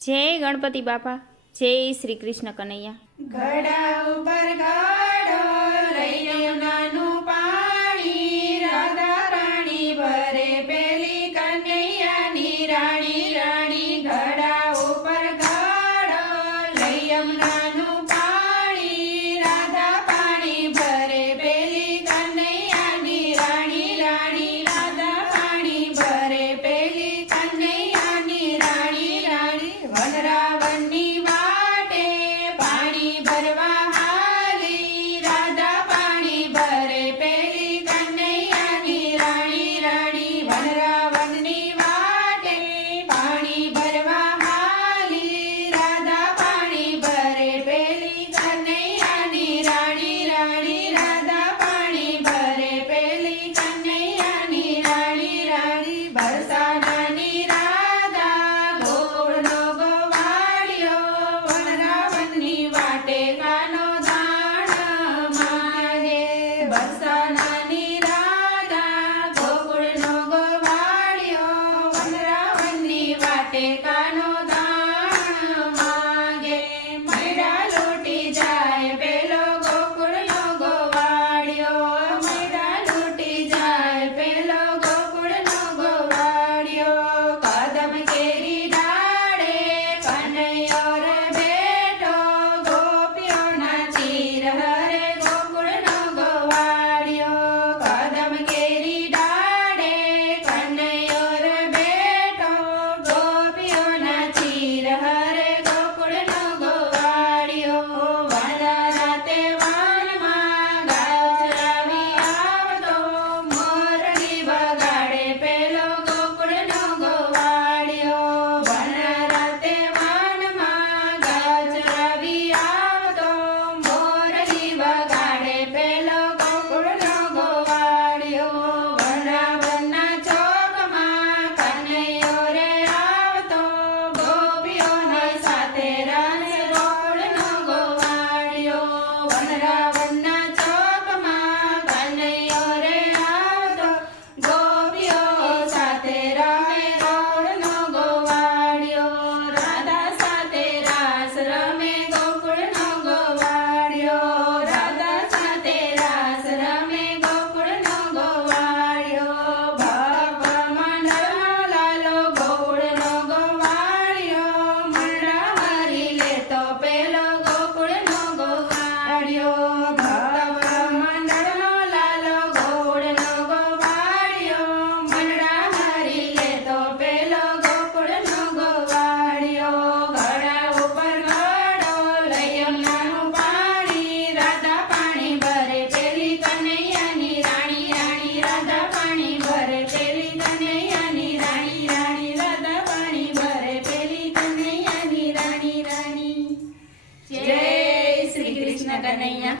જય ગણપતિ બાપા, જય શ્રી કૃષ્ણ કનૈયા। ઘડા ઉપર ઘડો લઈને નાનું પાણી, રાધા રાણી ભરે પેલી કનૈયાની રાણી રાણી। ઘડા ઉપર ઘડો લઈ નાનું પાણી, રાધા પાણી ભરે પેલી કનૈયાની રાણી રાણી। રાધા પાણી ભરે પેલી કનૈયાની રાણી રાણી। વનરાવનની વાટે પાણી ભરવા હાલી, રાધા પાણી ભરે પેલી કનૈયાની રાણી રાણી। વનરાવનની વાટે પાણી ભરવા હાલી, રાધા પાણી ભરે પેલી કનૈયાની રાણી રાણી। રાધા પાણી ભરે પેલી કનૈયાની રાણી રાણી। બરસાનાની રાધા ગોકુળનો ગોવાળિયો, વનરાવનની વાટે કાનો દાણ માંગે। બરસાનાની રાધા ગોકુળનો ગોવાળિયો, વનરાવનની વાટે કાનો દાણ માંગે। મૈડા લૂટી જાય પેલો ગોકુળનો ગોવાળિયો, મૈડા લૂટી જાય પેલો ગોકુળનો ગોવાળિયો। કદમ કેરી ડાળે કનૈયો રે બેઠો, ગોપીઓના ચીર હરે ગોકુળનો ગોવાળિયો। કદમ કેરી ડાળે કનૈયો રે બેઠો, ગોપીઓના ચીર હરે ગોકુળનો ગોવાળિયો। વનરા રાતે વનમાં ગાયો ચરાવી આવતો, મોરલી વગાડે પેલો ગોકુળનો ગોવાળિયો। વનરા રાતે વનમાં ગાયો ચરાવી આવતો, મોરલી વગાડે પેલો ગોકુળનો ગોવાળિયો। વનરાવનના ચોકમાં કનૈયો રે આવતો, ગોપીઓની સાથે રમે ગોકુળનો ગોવાળિયો। વનરાવનના ચોકમાં કનૈયો રે આવતો, ગોપીઓ સાથે રમે ગોકુળનો ગોવાળિયો। રાધા સાથે રાસ રમે ગોકુળનો ગોવાળિયો, રાધા સાથે રાસ રમે ગોકુળનો ગોવાળિયો। ભવ મંડળનો લાલો ગોકુળનો ગોવાળિયો, મંડળા હરી લેતો પેલો ગોકુળનો ગોવાળિયો। ભવ મંડળનો લાલો ગોકુળનો ગોવાળિયો, મંડળા હરી લેતો પેલો ગોકુળનો ગોવાળિયો। ઘડા ઉપર ઘડો લઈ નાનું પાણી, રાધા પાણી ભરે પેલી કનૈયાની રાણી રાણી। રાધા પાણી ભરે પેલી કનૈયાની રાણી રાણી। રાધા પાણી ભરે પેલી કનૈયાની રાણી રાણી। જય શ્રી કૃષ્ણ કનૈયા।